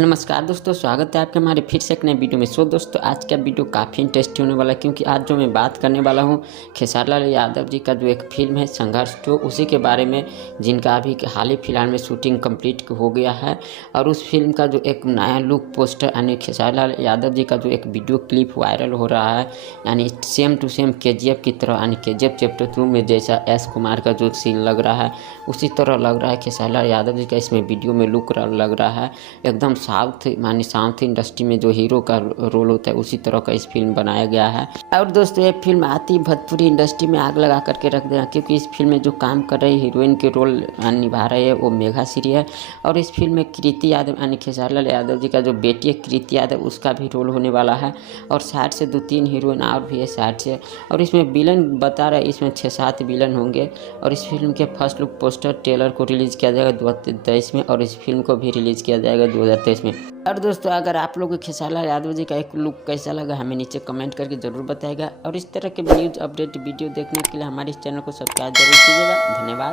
नमस्कार दोस्तों, स्वागत है आपके हमारे फिर से एक नए वीडियो में। दोस्तों आज का वीडियो काफ़ी इंटरेस्टिंग होने वाला है, क्योंकि आज जो मैं बात करने वाला हूँ खेसारी लाल यादव जी का जो एक फिल्म है संघर्ष 2, उसी के बारे में, जिनका अभी हाल ही फिलहाल में शूटिंग कंप्लीट हो गया है। और उस फिल्म का जो एक नया लुक पोस्टर यानी खेसारी लाल यादव जी का जो एक वीडियो क्लिप वायरल हो रहा है, यानी सेम टू सेम KGF की तरह, यानी KGF चैप्टर 2 में जैसा S कुमार का जो सीन लग रहा है उसी तरह लग रहा है खेसारी लाल यादव जी का इसमें वीडियो में लुक लग रहा है। एकदम साउथ इंडस्ट्री में जो हीरो का रोल होता है उसी तरह का इस फिल्म बनाया गया है। और दोस्तों ये फिल्म आती भोजपुरी इंडस्ट्री में आग लगा करके रख देना, क्योंकि इस फिल्म में जो काम कर रही हीरोइन के रोल निभा रही है वो मेघा श्री है। और इस फिल्म में कृति यादव यानी खेसारी लाल यादव जी का जो बेटी है कृति यादव, उसका भी रोल होने वाला है। और साइड से 2-3 हीरोइन और भी है साइड से। और इसमें विलन बता रहे इसमें 6-7 विलन होंगे। और इस फिल्म के फर्स्ट लुक पोस्टर ट्रेलर को रिलीज़ किया जाएगा 2023 में, और इस फिल्म को भी रिलीज़ किया जाएगा 2023 में। और दोस्तों अगर आप लोगों को खेसारी लाल यादव जी का एक लुक कैसा लगा हमें नीचे कमेंट करके ज़रूर बताएगा। और इस तरह के न्यूज़ अपडेट वीडियो देखने के लिए हमारे इस चैनल को सब्सक्राइब जरूर कीजिएगा। धन्यवाद।